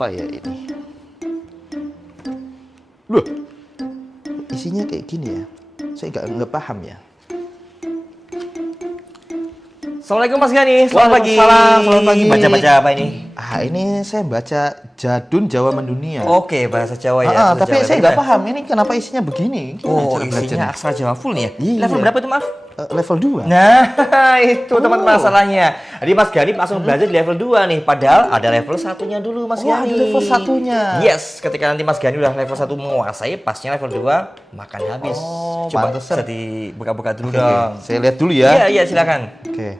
apa ya ini? Loh, isinya kayak gini ya? Saya nggak paham ya. Assalamualaikum Mas Gani, selamat pagi. Selamat pagi. Baca-baca apa ini? Ini saya baca Jadun Jawa Mendunia. Oke, bahasa Jawa ya. Tapi Jawa. saya nggak paham ini kenapa isinya begini. Oh, Cara isinya belajarnya? aksara Jawa full nih ya? Iya. Level berapa itu maaf? Level 2. Nah, itu teman masalahnya. Jadi Mas Gani langsung belajar di level 2 nih. Padahal ada level satunya dulu Mas Wah, Gani. ada level satunya. Yes, ketika nanti Mas Gani udah level 1 menguasai, pasnya level 2 makan habis. Oh, Coba pantesan. bisa dibuka-buka dulu Oke, dong. saya lihat dulu ya. Iya, silakan. Oke.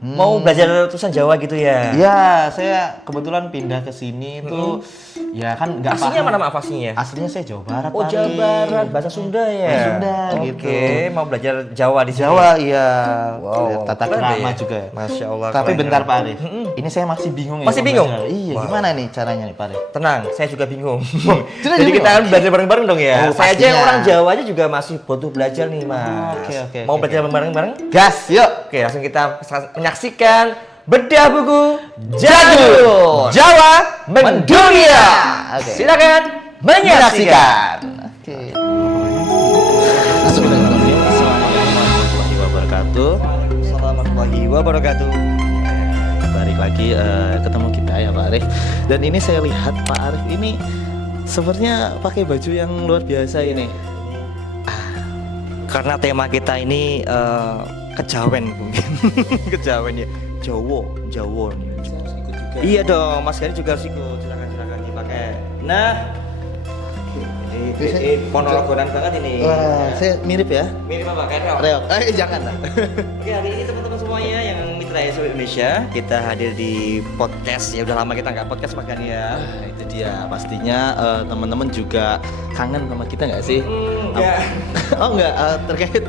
Mau belajar tulisan Jawa gitu ya? Ya, saya kebetulan pindah ke sini tuh ya kan nggak paham. Aslinya mana maaf aslinya? Aslinya saya Jawa Barat. Oh, Pak. Jawa Barat, bahasa Sunda ya? Bahasa Sunda, Oke, gitu. mau belajar Jawa di sini? Jawa, iya. Wow, Tata keren krama deh. juga. Masya Allah. Tapi keren, bentar keren. Pak Arif, ini saya masih bingung ya. Masih bingung? pembelajaran. Iya, Wow. gimana nih caranya nih Pak Arif? Tenang, saya juga bingung. sudah Jadi bingung? kita kan belajar bareng-bareng dong ya. Oh, Saya aja yang pastinya. orang Jawa aja juga masih butuh belajar nih, Mas. Oke. Mau belajar bareng-bareng? Gas, yuk. Oke, langsung kita menyaksikan bedah buku Jadul Jawa Mendunia. Oke. Silakan menyaksikan. Oke. Assalamualaikum warahmatullahi wabarakatuh. Waalaikumsalam warahmatullahi wabarakatuh. Balik lagi ketemu kita ya Pak Arif. Dan ini saya lihat Pak Arif ini sepertinya pakai baju yang luar biasa ini. Karena tema kita ini kejawen mungkin. Kejawen ya. Jawa nih. Iya dong, Mas Gani juga harus ikut. Silakan dipakai. Nah, ini monologonan banget ini. Wah, saya mirip ya. Mirip apa? Kayak Reok. Jangan lah. Oke, hari ini teman-teman semuanya yang mitra SW Indonesia, kita hadir di podcast. Ya udah lama kita nggak podcast Mas Gani ya. Itu dia, pastinya teman-teman juga kangen sama kita nggak sih? Enggak. Oh enggak, terkait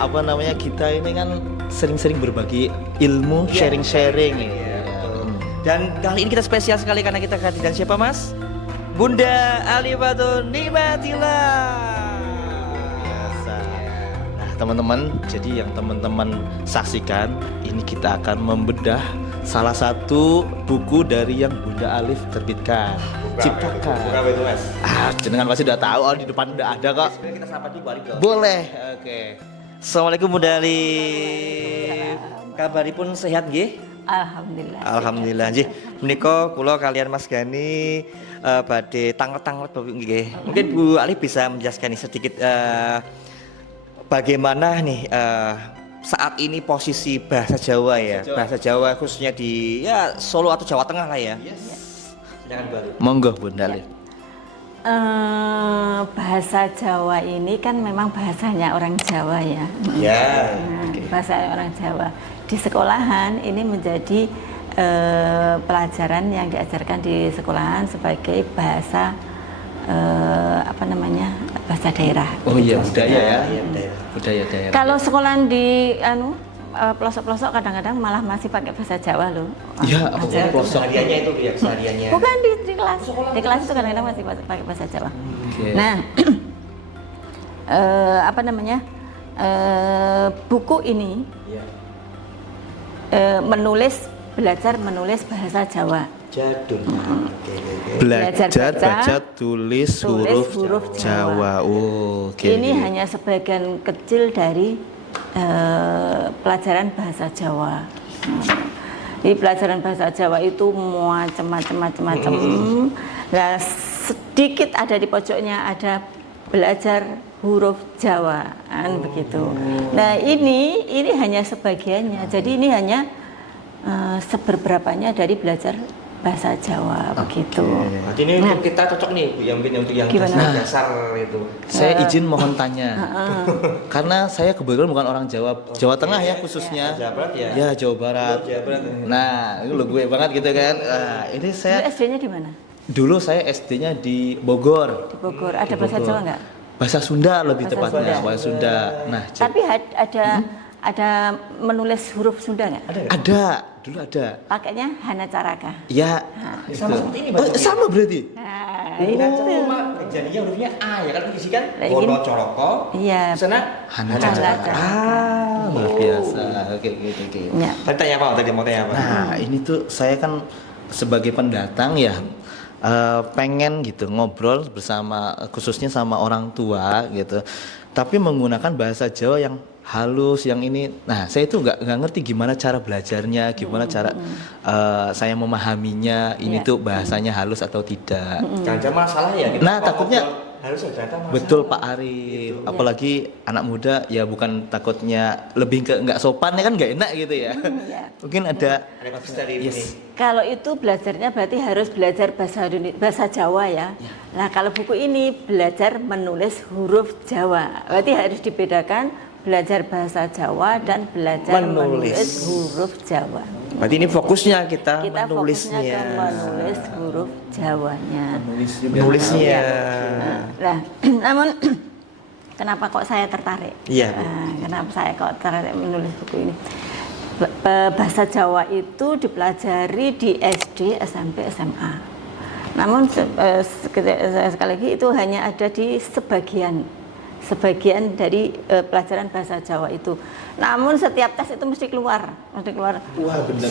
apa namanya, kita ini kan sering-sering berbagi ilmu, sharing-sharing. Iya, betul. Dan kali ini kita spesial sekali karena kita kehadiran siapa Mas? Bunda Alifatun Nimatillah. Nah teman-teman, jadi yang teman-teman saksikan ini kita akan membedah salah satu buku dari yang Bunda Alif terbitkan, ciptakan. Buka itu Mas. Jenengan pasti udah tahu, di depan udah ada kok. Sekarang kita sapa dulu balik dong. Boleh. Oke. Assalamualaikum Bunda Alif. Kabaripun sehat nggih? Alhamdulillah. Alhamdulillah nggih. Menika kula kalian Mas Gani badhe tanglet-tanglet nggih. Mungkin Bu Alif bisa menjelaskan nih sedikit bagaimana nih saat ini posisi bahasa Jawa ya. Bahasa Jawa khususnya di ya Solo atau Jawa Tengah lah ya. Silakan baru. Monggo Bunda Alif. Bahasa Jawa ini kan memang bahasanya orang Jawa ya. Ya. Bahasa orang Jawa. Di sekolahan ini menjadi pelajaran yang diajarkan di sekolahan sebagai bahasa bahasa daerah. Oh iya, budaya ya. Iya, daerah. Budaya daerah. Kalau sekolahan di pelosok-pelosok kadang-kadang malah masih pakai bahasa Jawa loh. Iya, apa Ajar. pelosok? Kesehariannya itu ya, kesehariannya. Bukan di kelas. Di kelas itu kadang-kadang masih pakai bahasa Jawa. Oke. Nah, buku ini belajar menulis bahasa Jawa. Jadul. Belajar Belajar baca, tulis huruf Jawa. Jawa. Oh, oke. Ini hanya sebagian kecil dari pelajaran bahasa Jawa. Di pelajaran bahasa Jawa itu macam-macam. Nah, sedikit ada di pojoknya ada belajar huruf Jawa, kan begitu. Nah, ini hanya sebagiannya. Jadi ini hanya seberberapanya dari belajar bahasa Jawa begitu. Berarti ini untuk kita cocok nih Bu, yang untuk yang Gimana? dasar itu. Saya izin mohon tanya. Karena saya kebetulan bukan orang Jawa, Jawa Tengah ya khususnya. Jawa Barat ya? Ya, Jawa Barat. Jawa Barat. Nah, itu lo gue banget gitu kan. Ini Dulu saya SD-nya di mana? dulu saya SD-nya di Bogor. Di Bogor. Ada bahasa Jawa nggak? Bahasa Sunda lebih Bahasa tepatnya, Sunda. bahasa Sunda. Nah, Tapi ada menulis huruf Sunda nggak? ada, dulu ada. Pakainya Hana Caraka. Ya, Sama itu. seperti ini Oh, Mbak. sama berarti. Nah, Ini itu. kan cuma jadinya hurufnya A ya kan isi kan Nah, Wono ini- Coroko. Iya. Di sana Hana Hana Caraka. Caraka. Luar biasa. Oke. Ya. Tadi tanya apa? Tadi mau tanya apa? Nah, ini tuh saya kan sebagai pendatang ya pengen gitu ngobrol bersama khususnya sama orang tua gitu, tapi menggunakan bahasa Jawa yang halus yang ini. Nah, saya itu nggak ngerti gimana cara belajarnya, gimana cara saya memahaminya. Ini tuh bahasanya halus atau tidak. Jangan-jangan masalah ya. Nah, takutnya harus ada masalah. betul Pak Arif, apalagi anak muda ya, bukan takutnya lebih ke nggak sopan ya kan, nggak enak gitu ya. Ya. Mungkin ada Tips dari ini. Kalau itu belajarnya berarti harus belajar bahasa Jawa ya. Nah, kalau buku ini belajar menulis huruf Jawa. Berarti harus dibedakan belajar bahasa Jawa dan belajar menulis huruf Jawa. Berarti ini fokusnya kita fokusnya menulisnya. ke menulis huruf Jawanya. Menulisnya. Nah, namun kenapa kok saya tertarik? Iya. Kenapa saya kok tertarik menulis buku ini? Bahasa Jawa itu dipelajari di SD, SMP, SMA. Namun sekali lagi itu hanya ada di sebagian dari pelajaran bahasa Jawa itu. Namun setiap tes itu mesti keluar. Wah, benar.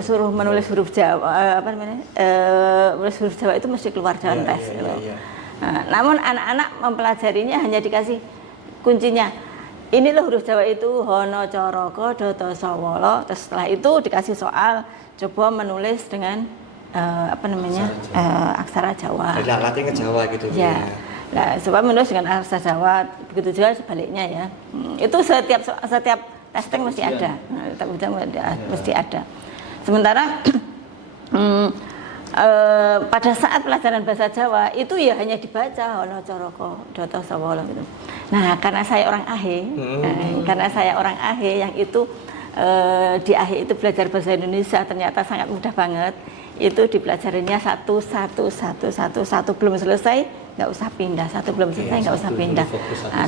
Suruh menulis huruf Jawa, menulis huruf Jawa itu mesti keluar dalam tes. Iya. Nah, namun anak-anak mempelajarinya hanya dikasih kuncinya. Ini loh huruf Jawa itu Hono Coroko Doto Sawolo. Terus setelah itu dikasih soal, coba menulis dengan aksara Jawa. Ada latih ke Jawa gitu. Ya. Nah, coba menulis dengan aksara Jawa, begitu juga sebaliknya ya. Itu setiap testing mesti ada. Mesti ada. Sementara pada saat pelajaran bahasa Jawa itu ya hanya dibaca Hono Coroko Doto Sawolo gitu. Nah, karena saya orang AHE, yang itu di AHE itu belajar bahasa Indonesia ternyata sangat mudah banget. Itu dipelajarinya satu belum selesai nggak usah pindah, nggak usah pindah. Nah,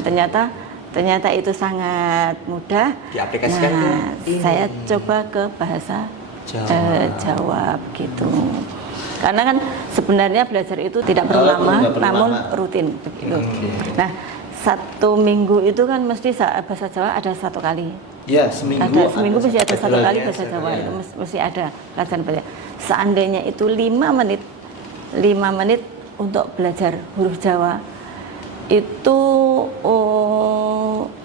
ternyata itu sangat mudah. Diaplikasikan saya coba ke bahasa Jawa begitu. Karena kan sebenarnya belajar itu tidak perlu lama, namun rutin begitu. Nah, 1 minggu itu kan mesti bahasa Jawa ada 1 kali. Ya, seminggu mesti ada 1 kali bahasa Jawa itu mesti ada pelajaran belajar. Seandainya itu 5 menit untuk belajar huruf Jawa itu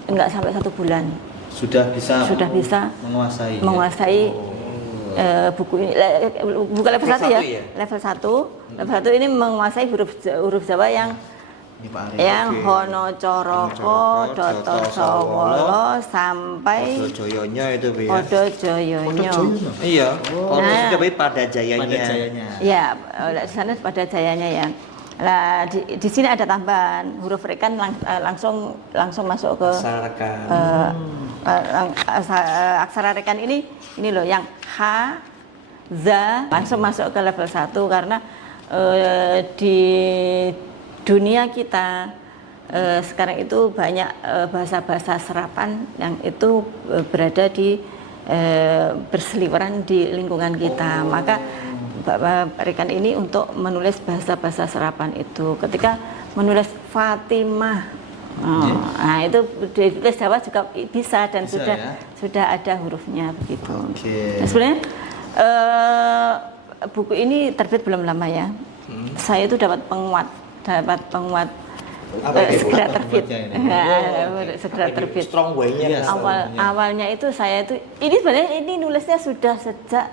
enggak sampai 1 bulan. Sudah bisa menguasai buku ini, bukan level 1 ya. Level 1 ini menguasai huruf Jawa yang Hono Coroko Doto Sawolo sampai Podo Joyonya itu ya. Podo Joyonya. Iya. Sudah baik pada jayanya. Ya, di sana pada jayanya ya. Nah, di sini ada tambahan huruf rekan langsung masuk ke aksara rekan ini loh yang H, za langsung masuk ke level 1 karena di dunia kita sekarang itu banyak bahasa-bahasa serapan yang itu berada di berseliweran di lingkungan kita. Maka rekan ini untuk menulis bahasa-bahasa serapan itu. Ketika menulis Fatimah, nah itu ditulis Jawa juga bisa dan sudah ada hurufnya begitu. Nah, sebenarnya buku ini terbit belum lama ya. Saya itu dapat penguat segera terbit. Segera terbit. Strong way-nya. Awalnya itu saya itu sebenarnya nulisnya sudah sejak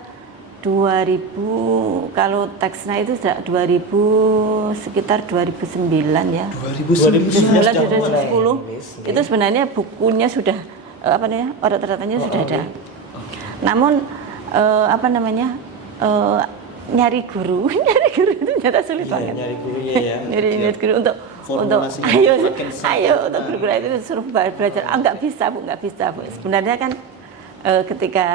2000, kalau teksnya itu sejak 2000 sekitar 2009 ya. 2010 itu sebenarnya bukunya sudah orat-oratannya sudah ada. Namun nyari guru itu ternyata sulit banget. Nyari gurunya ya. Nyari guru untuk untuk guru itu suruh belajar. Nggak bisa Bu. Sebenarnya kan ketika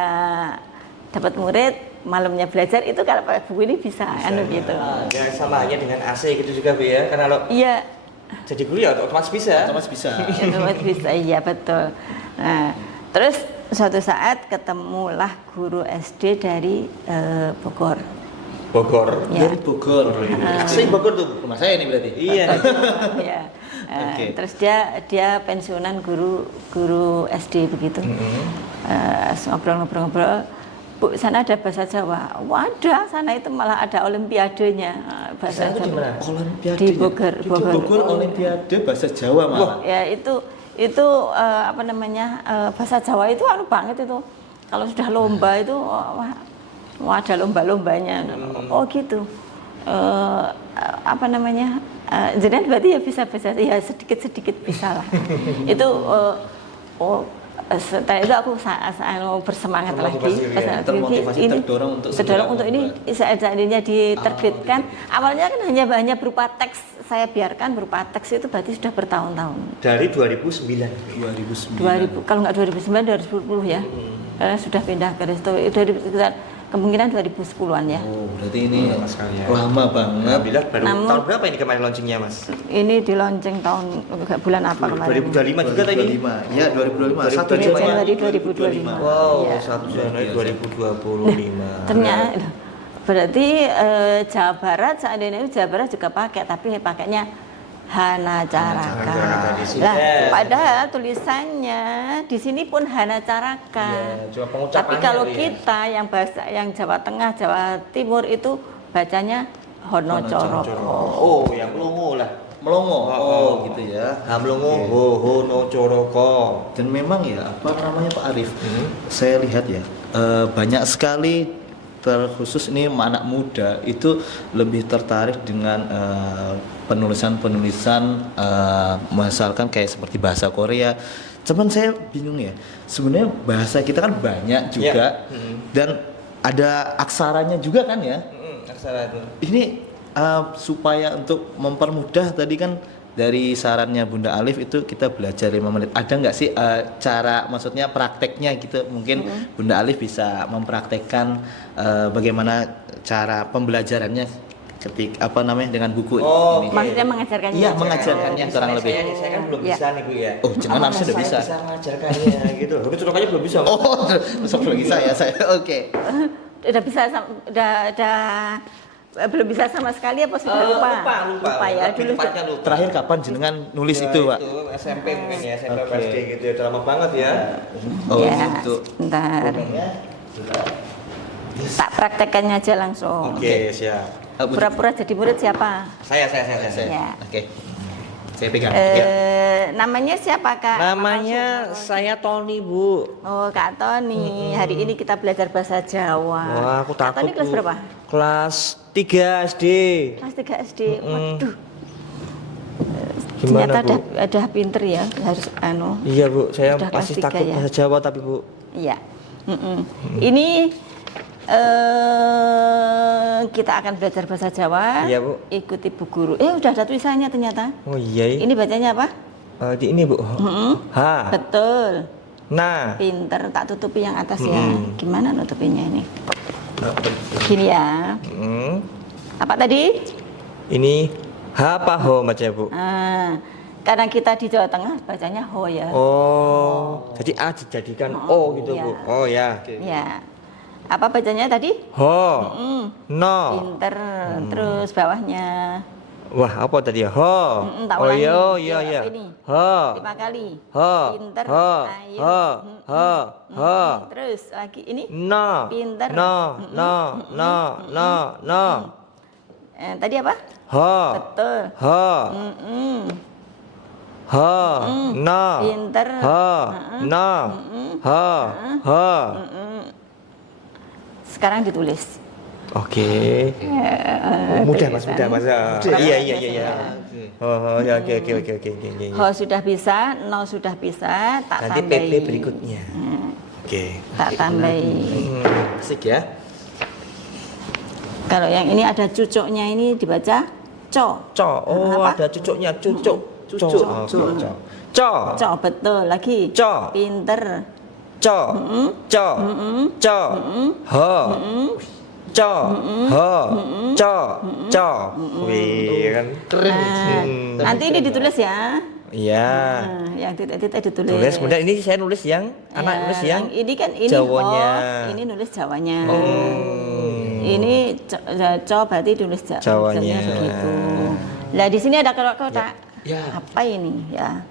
dapat murid malamnya belajar itu kalau pakai buku ini bisa gitu. Ya sama halnya dengan AC gitu juga Bu ya. Karena kalau jadi guru ya otomatis bisa. Otomatis bisa, iya betul. Nah, terus suatu saat ketemulah guru SD dari Bogor. Dari Bogor. Asli Bogor tuh. Rumah saya ini berarti. Iya. Ya. Terus dia pensiunan guru SD begitu. Ngobrol-ngobrol Bu, sana ada bahasa Jawa. Wadah, sana itu malah ada olimpiadenya bahasa Sana itu di Jawa. mana? Olimpiade. Di Bogor, Di Bogor Olimpiade bahasa Jawa malah. Ya itu apa namanya bahasa Jawa itu anu banget itu. Kalau sudah lomba itu wah ada lomba-lombanya. Oh gitu. Apa namanya? Jadi berarti ya bisa ya sedikit-sedikit bisa lah. Itu setelah itu aku bersemangat lagi. Termotivasi, terdorong untuk ini seandainya diterbitkan. Awalnya kan hanya berupa teks, saya biarkan berupa teks itu berarti sudah bertahun-tahun. Dari 2009. 2009. Kalau nggak 2009, 2010 ya. Karena sudah pindah ke resto itu kemungkinan 2010-an ya. Oh, berarti ini lama sekali ya. lama banget. Alhamdulillah baru Namun- tahun berapa ini kemarin launchingnya Mas? Ini di launching tahun bulan apa kemarin? 2025 juga tadi? 2025. Ya, 2025. 1 Januari 2025. Wow, Ya. 1 Januari 2025. Ternyata berarti Jawa Barat seandainya Jawa Barat juga pakai, tapi pakainya Hana Caraka. Caraka di sini. Lah, padahal tulisannya di sini pun Hana Caraka. Ya, cuma Tapi pengucapannya kalau ya. kita yang bahasa yang Jawa Tengah, Jawa Timur itu bacanya Hono Coroko. Oh, yang melongo lah. Melongo. Oh, Oh, gitu ya. Melongo, ho no coroko. Dan memang ya, apa namanya Pak Arif? Saya lihat ya, banyak sekali terkhusus ini anak muda itu lebih tertarik dengan penulisan-penulisan misalkan kayak seperti bahasa Korea. Cuman saya bingung ya, sebenarnya bahasa kita kan banyak juga dan ada aksaranya juga kan ya. Aksara itu. Ini supaya untuk mempermudah tadi kan dari sarannya Bunda Alif itu kita belajar 5 menit. Ada nggak sih cara, maksudnya prakteknya gitu? Mungkin Bunda Alif bisa mempraktekkan bagaimana cara pembelajarannya ketika apa namanya dengan buku ini. Maksudnya mengajarkannya. Iya, aja. mengajarkannya kurang lebih. Saya kan belum Ya. bisa nih Bu ya. Oh, jangan harusnya udah bisa. Bisa mengajarkannya gitu. Tapi corokannya belum bisa. Oh, besok lagi saya. Oke. Udah bisa belum bisa sama sekali apa sudah lupa? Lupa ya Lebih dulu. tepatnya lupa. Terakhir kapan jenengan nulis Ya, itu, Pak? Itu SMP mungkin ya, SMP Oke. SD gitu ya. Udah lama banget ya. Oh, ya, gitu. sebentar. Tak praktekannya aja langsung. Oke, siap. Pura-pura jadi murid siapa? Saya. Ya. Oke. Saya pegang. Ya. Namanya siapa Kak? Namanya saya Tony, Bu. Oh Kak Tony, hari ini kita belajar bahasa Jawa. Wah, aku Kak takut. Tony kelas Bu. berapa? Kelas 3 SD. Kelas 3 SD. Waduh, Gimana, ternyata Bu? ada pinter ya, harus Iya, Bu. Saya Sudah pasti kelas 3 takut ya? bahasa Jawa tapi, Bu. Iya. Ini kita akan belajar bahasa Jawa. Iya, Bu. Ikuti Bu Guru. Udah ada tulisannya ternyata. Oh iya. Ini bacanya apa? Di ini, Bu. Ha. Betul. Nah. Pinter, tak tutupi yang atas ya. Gimana nutupinya ini? Gini ya. Apa tadi? Ini ha apa ho bacanya, Bu? Karena kita di Jawa Tengah bacanya ho ya. Oh. Jadi A dijadikan O gitu, iya. Bu. Oh ya. Ya. Apa bacanya tadi? Ho. No. Pinter. Terus bawahnya. Wah, apa tadi ya? Ho. Tak Oh ulangi. iya, Yuk, iya, iya. apa ini? Ho. 5 kali. Ho. Pinter. Ho. Ayo. Ho. Ho. Ho. Terus lagi ini. No. Pinter. No. No. No. No. No. Tadi apa? Ho. Betul. Ho. Ho. No. Pinter. Ho. No. Ho. Ho. Sekarang ditulis. Oke. Mudah Mas, mudah Mas. Iya. Oh, ya, oke. Ho sudah bisa, no sudah bisa, tak Nanti tambahi. PP berikutnya. Oke. Tak tambahi. Asik ya. Kalau yang ini ada cucuknya ini dibaca co. Co. Oh, Apa? ada cucuknya, cucuk. Cucuk. Co. Co betul lagi. Co. Pinter. Co. Co. Co. Ho. Co. Ho. Co. Co. Wih, kan keren. Nanti ini ditulis ya. Iya. Nah, yang titik-titik ditulis. Tulis, kemudian ini saya nulis yang anak Ya, nulis yang ini kan ini Jawanya. ho, ini nulis Jawanya. Oh. Ini co berarti tulis Jawanya. tulisannya begitu. Nah, di sini ada kotak-kotak. Ya. Apa ini ya?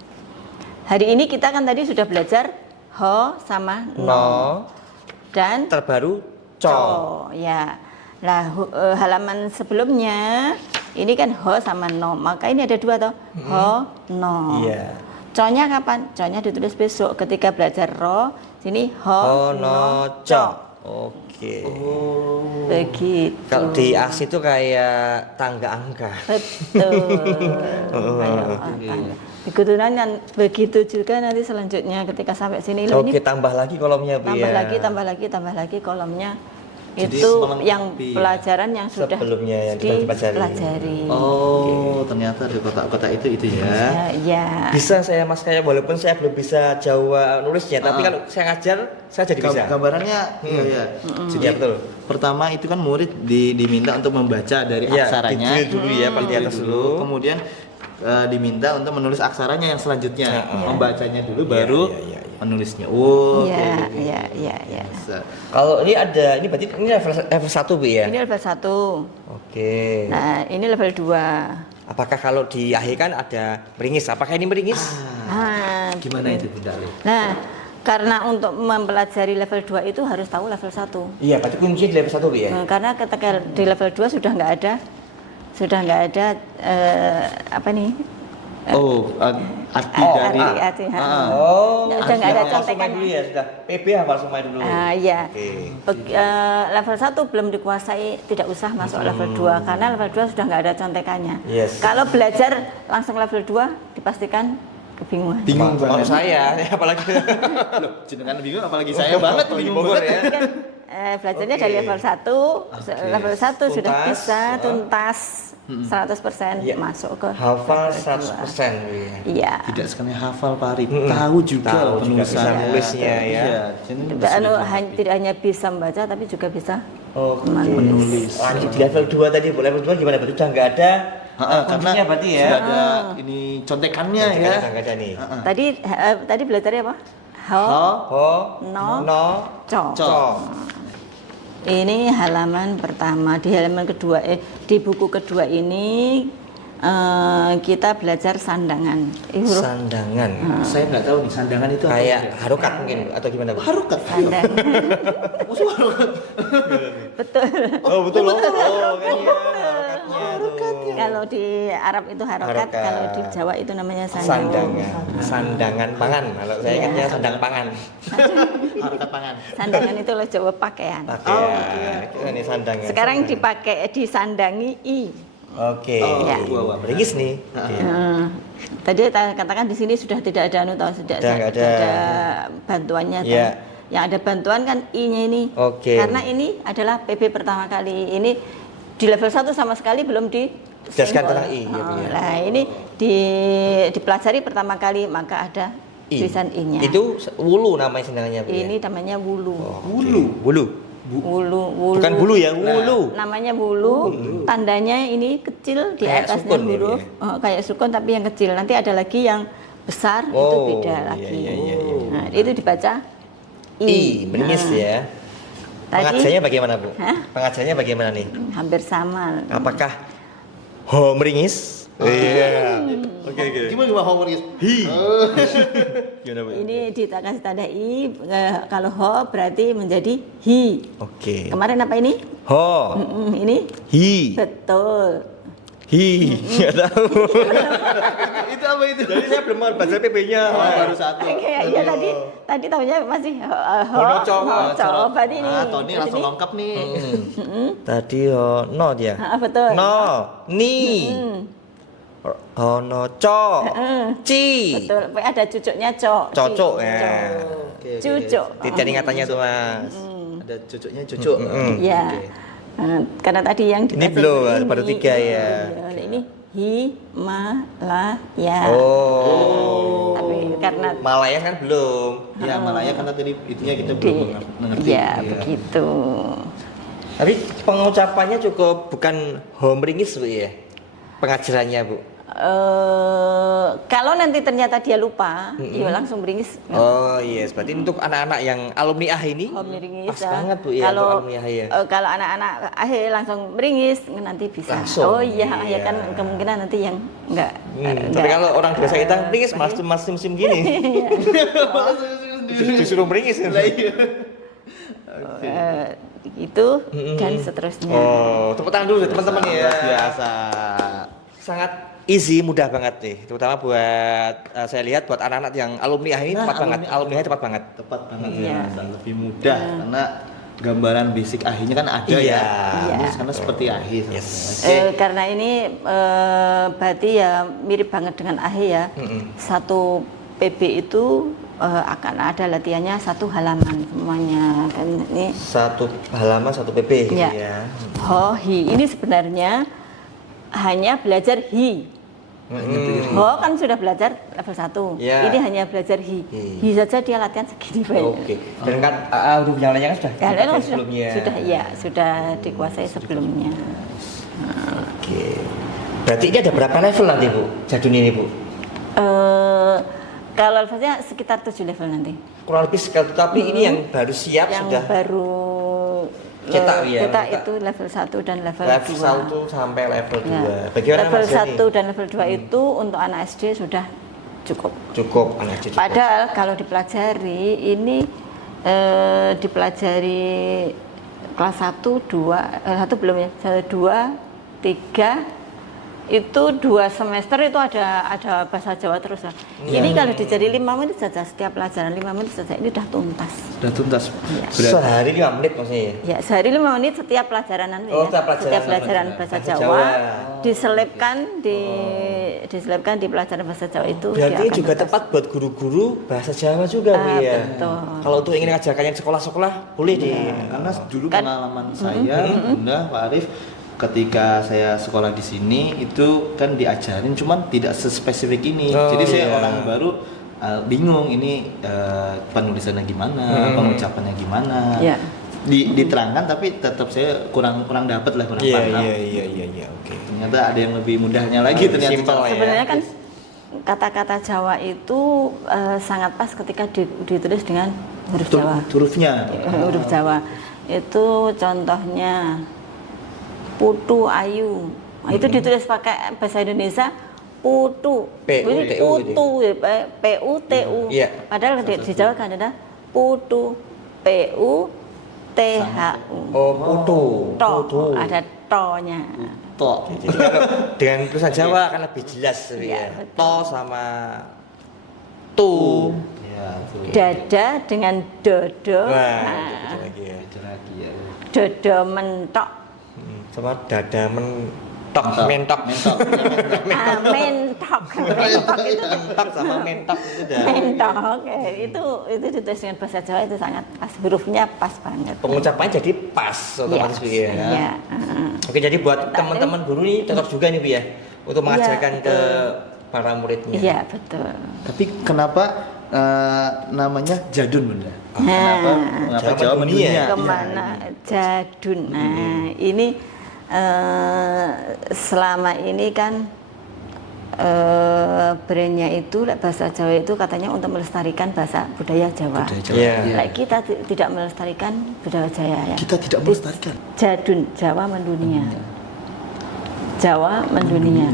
Hari ini kita kan tadi sudah belajar ho sama no. No. Dan Terbaru co. Ya. Lah halaman sebelumnya ini kan ho sama no, maka ini ada dua toh. Ho, no. Iya. Co-nya kapan? Co-nya ditulis besok ketika belajar ro. Sini ho, no, co. Oke. Begitu. Kalau di AS itu kayak tangga angka. Betul. Kayak tangga. Begitu juga nanti selanjutnya ketika sampai sini. Loh, Oke, ini tambah lagi kolomnya, Bu, tambah ya. tambah lagi kolomnya. Jadi Itu melengkapi yang pelajaran yang sudah Sebelumnya yang sudah dipelajari. dipelajari. Oh, ternyata ada kotak-kotak itu ya. Ya. Bisa saya Mas kayak walaupun saya belum bisa Jawa nulisnya, tapi kalau saya ngajar saya jadi bisa. Gambarannya iya ya. Jadi Iya, betul. pertama itu kan murid diminta untuk membaca dari Iya, aksaranya. di-drill dulu ya, paling di Di-drill atas dulu. Kemudian diminta untuk menulis aksaranya yang selanjutnya. Iya. Membacanya dulu Iya, baru iya, iya. menulisnya. Oh, oke, Iya, oke. iya. Bisa. Kalau ini ada, ini berarti ini level 1, Bu, ya? Ini level 1. Oke. Nah, ini level 2. Apakah kalau di akhir kan ada meringis? Apakah ini meringis? Nah, Gimana itu Bunda Ali? Nah, karena untuk mempelajari level 2 itu harus tahu level 1. Iya, berarti kuncinya di level 1, Bu, ya? Karena ketika di level 2 sudah nggak ada apa nih? Oh, arti dari arti. Oh, Udah nggak ada hafal contekan. semai dulu ya, sudah. PB hafal semai dulu. Iya. Oke. Level 1 belum dikuasai, tidak usah masuk level 2 karena level 2 sudah nggak ada contekannya. Yes. Kalau belajar langsung level 2 dipastikan kebingungan. bingung Termasuk banget. saya, apalagi Loh, jenengan bingung apalagi saya banget bingung Bogor banget ya. Kan belajarnya Oke. dari level 1, level 1 sudah Tuntas, bisa ya. tuntas 100% Iya. masuk ke Hafal level 100%, Bu, ya. Iya. Tidak sekali hafal Pari, Mm-mm. tahu juga Tahu juga, penulisannya. bisa nulisnya ya. Iya, jadi Anu, sulit. tidak hanya bisa membaca tapi juga bisa Oke. Menulis. Lanjut di level 2 tadi, Bu. Level 2 gimana? Berarti udah nggak ada karena kuncinya berarti ya. sudah ada ini contekannya ya. Contekannya nggak ada nih. Tadi belajarnya apa? Ho, Ho, no, no, co. co. Ini halaman pertama. Di halaman kedua, di buku kedua ini kita belajar sandangan. Huruf Sandangan. Saya nggak tahu nih sandangan itu apa. Kayak ya? harokat mungkin, Bu, atau gimana, Bu? harokat. sandangan. Betul. Oh, betul loh. Oh, kan ya, harokatnya tuh. Kalau di Arab itu harokat, Harokat. kalau di Jawa itu namanya sandangan. Sandangan pangan. Kalau saya Iya. ingatnya sandang pangan. Harokat pangan. Sandangan itu loh Jawa pakaian. Oke, ini sandangan. Sekarang dipakai disandangi i. Oke. Ya. Meringis nih. Oke. Tadi katakan di sini sudah tidak ada Sudah nggak ada. bantuannya. Iya. Yang ada bantuan kan i-nya ini. Oke. Karena ini adalah PB pertama kali. Ini di level 1 sama sekali belum Jelaskan simbol. tentang i, iya, Bu, ya. Nah, ini dipelajari pertama kali maka ada tulisan i-nya. Itu wulu namanya sandangannya, Bu, ya? Ini namanya wulu. Wulu. Wulu. Wulu. Bukan bulu ya, wulu. Namanya wulu, tandanya ini kecil di Kayak atasnya sukun ya, huruf kayak sukun tapi yang kecil. Nanti ada lagi yang besar itu Oh, beda iya, lagi. iya, iya. Nah, itu dibaca I, meringis Nah, ya. Tadi Pengajarnya bagaimana, Bu? Hah? Pengajarnya bagaimana nih? hampir sama. Apakah ho meringis? Iya. Oke. Gimana homework? Hi. Gimana, Bu? Ini dikasih tanda i, kalau ho berarti menjadi hi. Oke. Kemarin apa ini? Ho. Ini Hi. betul. Hi. Enggak tahu. Itu apa itu? Jadi saya belum baca PB-nya. Baru satu. Kayak iya tadi tahunya masih ho, Honoco. ho, berarti ini. Tony langsung lengkap nih. Tadi ho no dia. Betul. No, ni. Ho no co. Ci. Betul, ada cucuknya cok. Cocok Ci, ya. cok. Oke, oke. Cucuk. Tidak ingatannya tuh, Mas. Ada cucuknya cucuk. Ya. Karena tadi yang Ini dikasih belum, ini. baru 3 ya. Ini Himalaya. Oh. Tapi karena Malaya kan belum. Ya Malaya karena tadi itunya kita belum mengerti. ya begitu. Tapi pengucapannya cukup bukan home ringis, Bu, ya. Pengajarannya, Bu. Kalau nanti ternyata dia lupa, ya langsung beringis. Oh yes, berarti untuk anak-anak yang alumni AH ini Home beringis. pas banget, Bu, ya, Kalau untuk alumni AH ya. kalau anak-anak akhir langsung beringis nanti bisa. Langsung, Oh iya, iya. ya kan kemungkinan nanti yang enggak. Tapi kalau orang dewasa kita ringis mas musim gini. Disuruh meringis. itu dan seterusnya. Oh, tepuk tangan dulu teman-teman ya. Luar biasa. Sangat easy, mudah banget nih. Terutama buat saya lihat buat anak-anak yang alumni AHI Nah, tepat banget. Alumni tepat banget. Tepat banget Iya. ya, Mas. Lebih mudah karena gambaran basic AHI-nya kan ada Iya. ya. Iya. Ini karena seperti AHI. Yes. Karena ini berarti ya mirip banget dengan AHI ya. Satu PB itu akan ada latihannya 1 halaman semuanya kan ini. 1 halaman 1 PP Ya. ya. Ho hi ini sebenarnya hanya belajar hi. Ho kan sudah belajar level 1. Ya. Ini hanya belajar hi. Hi. Hi saja dia latihan segini banyak. Oke. Dan kan huruf yang lainnya kan sudah Kalian dipelajari sudah sudah dikuasai sebelumnya. Oke. Berarti ini ada berapa level nanti Bu? Jadun ini Bu? Kalau levelnya sekitar 7 level nanti. Kurang lebih sekali, tapi ini yang baru siap Yang sudah baru Cetak ya, cetak cetak. itu level 1 dan level 2. level 1 sampai level 2. Ya. Bagaimana Level Mas Yani? 1 dan level 2 itu untuk anak SD sudah cukup. Cukup anak SD cukup. Padahal kalau dipelajari ini dipelajari kelas 1, 2, 1 belum ya, 2, 3 itu 2 semester itu ada bahasa Jawa terus ya. Ini kalau dijadi 5 menit saja setiap pelajaran 5 menit saja ini udah tuntas. Sudah tuntas. Iya. Berarti Sehari 5 menit maksudnya ya? Ya, sehari 5 menit setiap pelajaran nanti Oh, ya. setiap pelajaran bahasa bahasa Jawa, Jawa. diselipkan di pelajaran bahasa Jawa itu. Berarti dia akan juga tuntas. tepat buat guru-guru bahasa Jawa juga Bu ya? Betul. Kalau untuk ingin mengajarkannya di sekolah-sekolah boleh di karena dulu Kan- pengalaman saya, Bunda, Pak Arif, ketika saya sekolah di sini itu kan diajarin cuman tidak sespesifik ini. Oh, Jadi saya iya. orang baru bingung ini penulisannya gimana, pengucapannya gimana. Iya. Diterangkan tapi tetap saya kurang dapat lah, kurang Iya, paham. iya, oke. Ternyata ada yang lebih mudahnya lagi ternyata. Simpel lah ya. Sebenarnya kan kata-kata Jawa itu sangat pas ketika ditulis dengan huruf Jawa. Hurufnya. Huruf Jawa. Itu contohnya putu ayu. Nah, itu ditulis pakai bahasa Indonesia putu. P-U-T-U Ini putu ya, P-U-T-U. Iya. Padahal di Jawa kan ada putu, P-U-T-H-U. Oh, putu. To, ada to-nya. Tok. Jadi kalau dengan tulisan Jawa akan lebih jelas Iya, ya. betul. To sama tu. Ya, tuh. Dada dengan dodo. Wah, Nah, itu lagi ya. Itu lagi ya. dodo mentok. Sama dada mentok, mentok. Mentok. Mentok. Mentok itu Mentok sama mentok itu dah. mentok. Itu ditulis dengan bahasa Jawa itu sangat pas, hurufnya pas banget. Pengucapannya jadi pas otomatis Bu ya. Iya. Oke, jadi buat teman-teman guru nih cocok juga nih Bu ya untuk mengajarkan ke para muridnya. Iya, betul. Tapi kenapa namanya jadun, Bunda? Kenapa Jawa Jawa mendunia? mendunia? Kemana jadun? Nah, ini selama ini kan brandnya itu bahasa Jawa itu katanya untuk melestarikan bahasa budaya Jawa. Budaya Jawa. Iya. Like kita tidak melestarikan budaya Jawa ya. Kita tidak melestarikan. Jadun, Jawa mendunia. Jawa mendunia.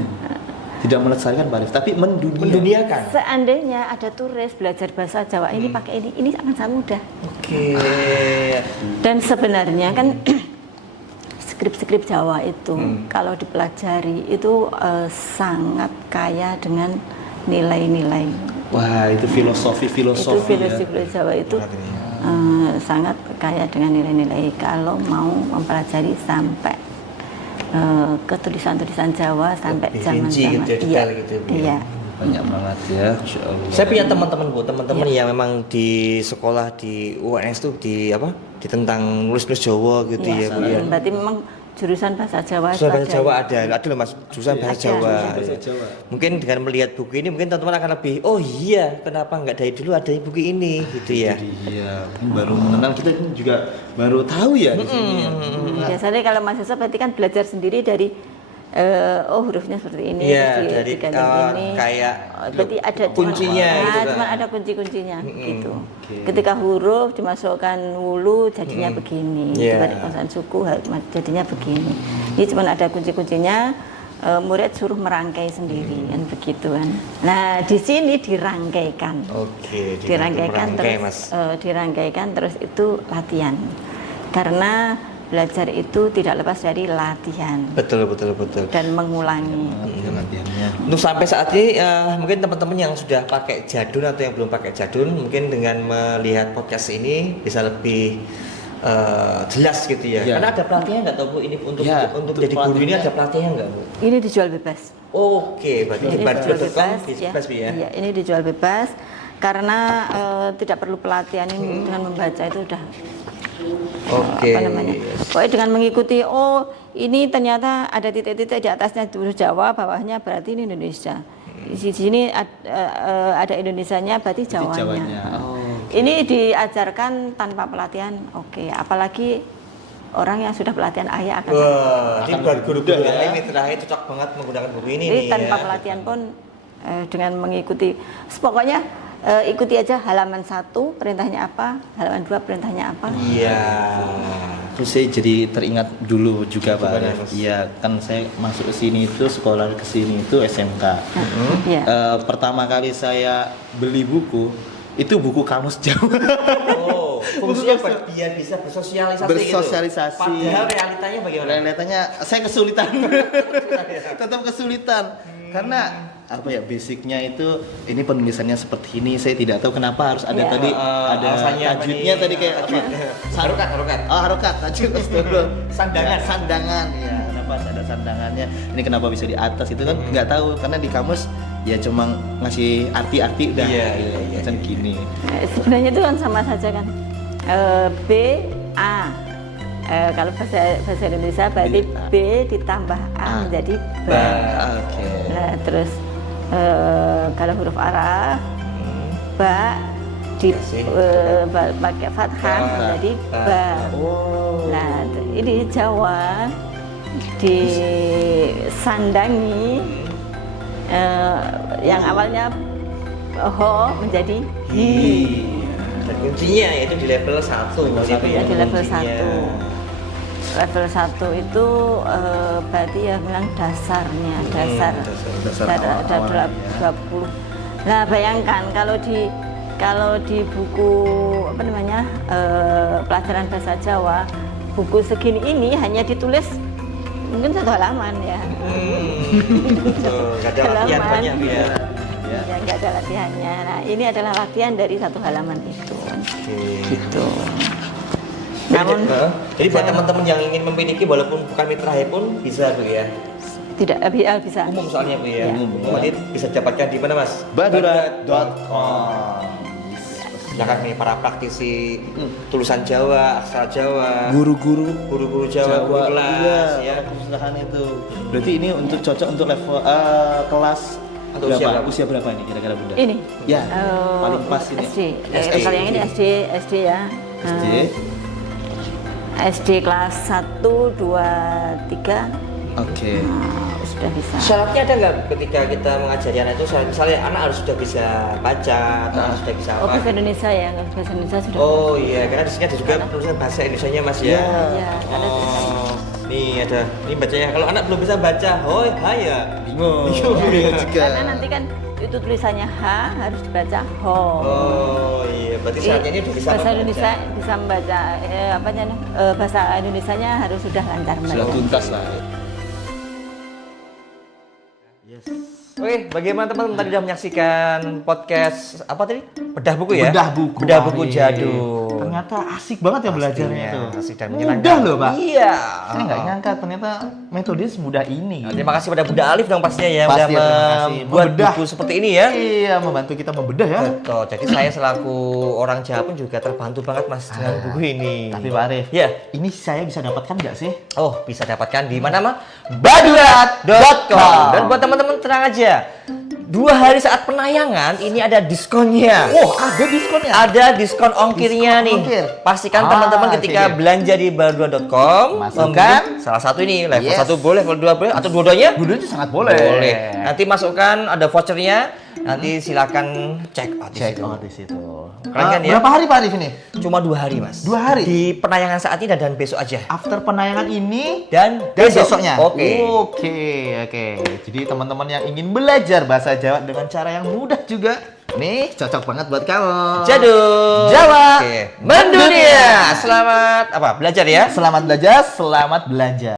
Tidak melestarikan Pak Arif, tapi mendunia. Menduniakan. Seandainya ada turis belajar bahasa Jawa ini pakai ini akan sangat mudah. Oke. Dan sebenarnya kan skrip-skrip Jawa itu kalau dipelajari itu sangat kaya dengan nilai-nilai. Wah, itu filosofi-filosofi. Itu filosofi Jawa itu sangat kaya dengan nilai-nilai. Kalau mau mempelajari sampai ke tulisan-tulisan Jawa sampai Lebih zaman rinci gitu ya, detail gitu, Bu, ya. Iya. Banyak banget ya, Masya Allah. Saya punya teman-teman Bu, teman-teman yang memang di sekolah di UNS tuh di apa? Di tentang nulis-nulis Jawa gitu ya Bu ya. Berarti memang jurusan bahasa Jawa. Jurusan bahasa ada. Jawa ada loh Mas, jurusan bahasa Ada. Jawa. Bahasa Jawa. Mungkin dengan melihat buku ini mungkin teman-teman akan lebih, oh iya, kenapa nggak dari dulu ada buku ini gitu ya. Iya, mungkin baru mengenal, kita juga baru tahu ya di sini. Ya. Biasanya kalau mahasiswa berarti kan belajar sendiri dari hurufnya seperti ini, Iya, terus dari digantung ini. kayak Berarti ada kuncinya gitu kan. cuma ada kunci-kuncinya gitu. Ketika huruf dimasukkan wulu jadinya begini. Iya. Ketika dipasang suku jadinya begini. Ini cuma ada kunci-kuncinya. Murid suruh merangkai sendiri kan begitu kan. Nah, di sini dirangkaikan. Oke, Dirangkaikan merangkai, terus Mas. dirangkaikan terus itu latihan. Karena belajar itu tidak lepas dari latihan Betul. dan mengulangi. latihannya. Untuk sampai saat ini mungkin teman-teman yang sudah pakai jadun atau yang belum pakai jadun mungkin dengan melihat podcast ini bisa lebih jelas gitu ya. Ya. Karena ada pelatihan nggak tahu Bu ini untuk Ya, untuk untuk jadi guru ini pelatihannya. ada pelatihan nggak Bu? Ini dijual bebas. Oke, berarti di Ini dijual Badrut.com ya. bebas Bu ya. Iya, ini dijual bebas karena tidak perlu pelatihan ini dengan membaca itu udah Oke. apa namanya? Pokoknya dengan mengikuti ini ternyata ada titik-titik di atasnya itu Jawa, bawahnya berarti ini Indonesia. Di sini ada Indonesianya berarti Jawanya. Jawanya. Ini diajarkan tanpa pelatihan, oke. Apalagi orang yang sudah pelatihan ayah akan. Wah, ini Akan buat lebih guru-guru mudah yang ya. ini terakhir cocok banget menggunakan buku ini Jadi nih tanpa ya. pelatihan pun dengan mengikuti, pokoknya ikuti aja halaman 1 perintahnya apa, halaman 2 perintahnya apa. Iya. Terus saya jadi teringat dulu juga Pak Gimana, Arif. Mas? Iya, kan saya masuk ke sini itu sekolah ke sini itu SMK. Iya. Pertama kali saya beli buku itu buku kamus Jawa. Oh, fungsinya biar bisa bersosialisasi, Bersosialisasi. gitu. Padahal realitanya bagaimana? Realitanya saya kesulitan. Tetap kesulitan. Karena apa ya basicnya itu ini penulisannya seperti ini, saya tidak tahu kenapa harus ada Iya. tadi ada alasannya apa tajwidnya nih? tadi kayak apa? Harokat. Harokat tajwid astagfirullah. Sandangan. Ya, sandangan ya, kenapa harus ada sandangannya, ini kenapa bisa di atas itu kan nggak tahu karena di kamus ya cuma ngasih arti-arti udah Iya, gitu. iya. Macam gini. Sebenarnya itu kan sama saja kan. B A. Kalau bahasa Indonesia berarti B, A. B ditambah A A. menjadi ba. Ba. Oke. Nah, terus kalau huruf Arab ba Kasih. pakai fathah Ba. jadi Ba. ba. Oh. Nah, ini Jawa disandangi yang awalnya ho menjadi hi. Dan kuncinya yaitu di level 1 gitu ya. Ya, di level kuncinya. 1. Level 1 itu berarti ya bilang dasarnya, dasar. Dasar Ada awal-awal, 20. Nah, bayangkan kalau di buku apa namanya? Pelajaran bahasa Jawa, buku segini ini hanya ditulis mungkin 1 halaman ya. Betul, nggak ada latihan Halaman. banyak ya. Ya. Ya, nggak ada latihannya. Nah, ini adalah latihan dari 1 halaman itu. Gitu. Namun Jadi buat teman-teman yang ingin memiliki walaupun bukan mitra pun bisa Bu ya. tidak bisa. Umum soalnya Bu ya. Ya. Jadi bisa dapatkan di mana Mas? Badura.com. Silakan nih para praktisi tulisan Jawa, aksara Jawa, Guru-guru Jawa, guru kelas iya, ya. perpustakaan itu. Berarti ini untuk cocok untuk level kelas Atau berapa? usia berapa? Usia berapa ini kira-kira Bunda? Ini Ya, paling pas ini. SD. SD. Kalau yang ini SD ya. SD. SD kelas 1, 2, 3 Oke. sudah bisa. Syaratnya ada nggak ketika kita mengajari anak itu? Misalnya anak harus sudah bisa baca atau harus sudah bisa Oh, apa? bahasa Indonesia ya, bahasa Indonesia sudah. Oh iya, karena di sini ada juga tulisan bahasa Indonesianya Mas ya. Iya, ada Oh, nih ada, ini bacanya. Kalau anak belum bisa baca, hoi, haya. Bingung. Bingung ya. juga. Karena nanti kan itu tulisannya H harus dibaca ho. Oh iya, berarti syaratnya ini udah bisa bahasa membaca. Indonesia bisa membaca bahasa Indonesianya harus sudah lancar Sudah membaca. tuntas lah. Yes. Oke, bagaimana teman-teman tadi sudah menyaksikan podcast apa tadi? Bedah buku ya? Bedah buku buku Ari. jadul. Ternyata asik banget ya belajarnya Pastinya, tuh. asik dan Mudah menyenangkan. loh, Pak. Iya. Saya nggak nyangka ternyata metode semudah ini. Nah, terima kasih pada Bunda Alif dong pastinya ya Pasti udah ya, terima kasih. membuat Membedah. buku seperti ini ya. Iya, membantu kita membedah ya. Betul. Jadi saya selaku orang Jawa pun juga terbantu banget Mas dengan buku ini. Tapi Pak Arif, Ya. ini saya bisa dapatkan nggak sih? Oh, bisa dapatkan di mana mah? Badurat.com. Dan buat teman-teman tenang aja. 2 hari saat penayangan ini ada diskonnya. Oh, ada diskonnya. Ada diskon ongkirnya Diskon nih. ongkir. Pastikan Ah, teman-teman ketika oke. belanja di badurat.com Masukkan. memilih salah satu ini level Yes. 1 boleh, level 2 boleh atau dua-duanya? Dulu itu sangat boleh. Boleh. Nanti masukkan ada vouchernya. Nanti silakan check out di Cek situ. out di situ. Keren kan ya? Berapa hari Pak Arif ini? Cuma 2 hari Mas. 2 hari? Di penayangan saat ini dan besok aja. After penayangan ini Dan besoknya. Oke. Oke. Jadi teman-teman yang ingin belajar bahasa Jawa dengan cara yang mudah juga Nih, cocok banget buat kamu. Jadul. Jawa. Oke. Mendunia. Selamat apa? Belajar ya. Selamat belajar, selamat belanja.